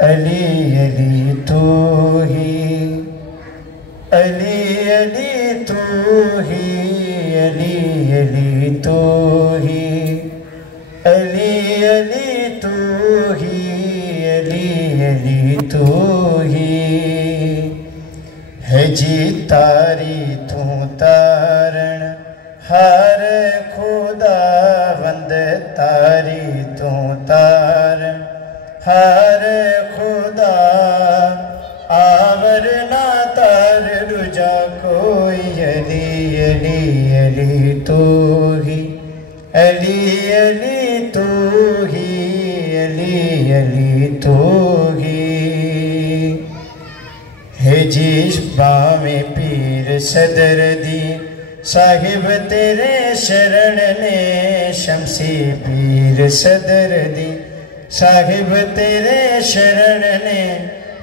अली अली तू ही, अली अली तू ही, अली अली तू ही, अली अली तू ही, अली अली तू ही। है जी तारी तू तारण हर खुदा वंद तारी तू तारण हर खुदा आवर ना तार दूजा कोई। अली अली अली तू ही, अली अली तू ही, अली अली तू ही। है जी बामे पीर सदर दी साहिब तेरे शरण ने, शमसी पीर सदर दी साहिब तेरे शरण ने।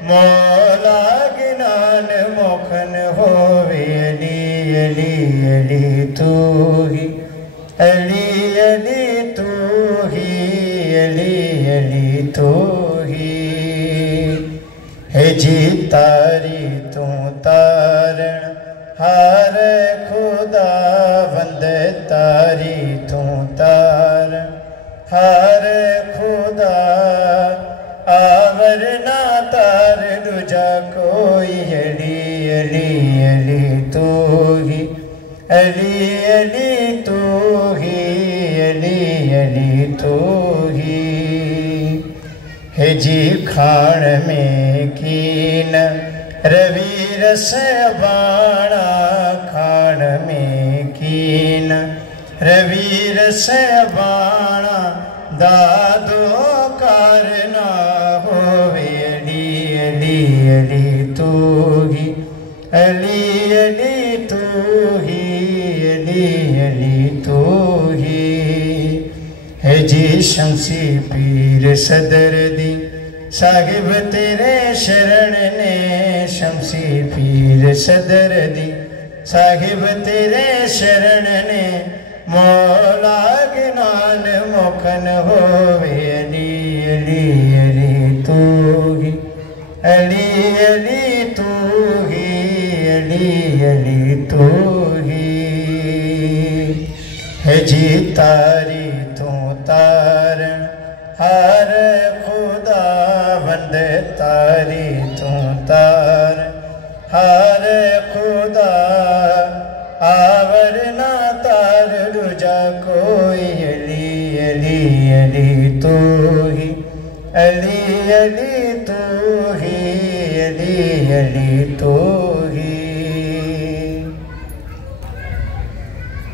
मौला गिनान मोखन होवे। अली अली अली तू ही, अली अली तू ही, अली अली तू ही। है जी तारी तू तारण हर खुदा वंद तारी तू तारण हर खुदा आवर ना तार दूजा कोई। अली अली अली तू ही, अली अली तू ही, अली अली तू ही। है जी खान में कीन रवि रस बाणा, खान में कीन रवि रस बाणा। दादो कारना होवे। अली अली अली तू ही, अली अली तू ही, अली अली तू ही। है जी शमसी पीर सदर दी साहिब तेरे शरण ने, शमसी पीर सदर दी साहिब तेरे शरण ने। मौला गिनान मोखन होवे। अली अली अली तू ही, अली अली तू ही, अली अली तू ही। है जी तारी तू तारण हर खुदा वंद तारी तू तारण हर खुदा आवर ना तार दूजा कोई। अली अली अली तू ही, अली अली तू ही, अली अली तू।